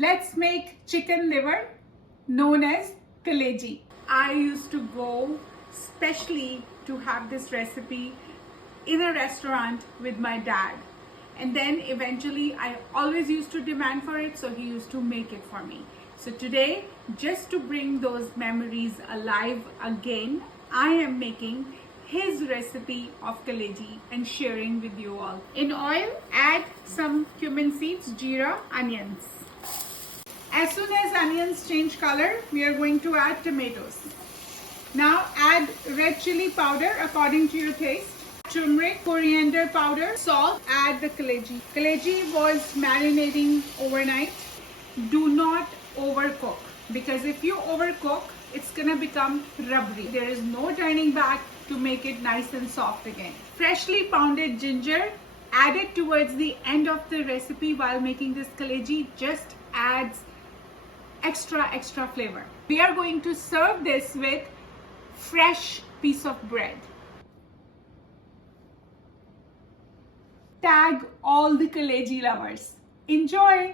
Let's make chicken liver known as Kaleji. I used to go specially to have this recipe in a restaurant with my dad. And then eventually I always used to demand for it, so he used to make it for me. So today, just to bring those memories alive again, I am making his recipe of Kaleji and sharing with you all. In oil, add some cumin seeds, jeera, onions. As soon as onions change color, we are going to add tomatoes. Now add red chili powder according to your taste, turmeric, coriander powder, salt, add the Kaleji. Kaleji was marinating overnight. Do not overcook, because if you overcook, it's gonna become rubbery. There is no turning back to make it nice and soft again. Freshly pounded ginger, added towards the end of the recipe while making this Kaleji, just adds extra flavor. We are going to serve this with fresh piece of bread. Tag all the Kaleji lovers. Enjoy!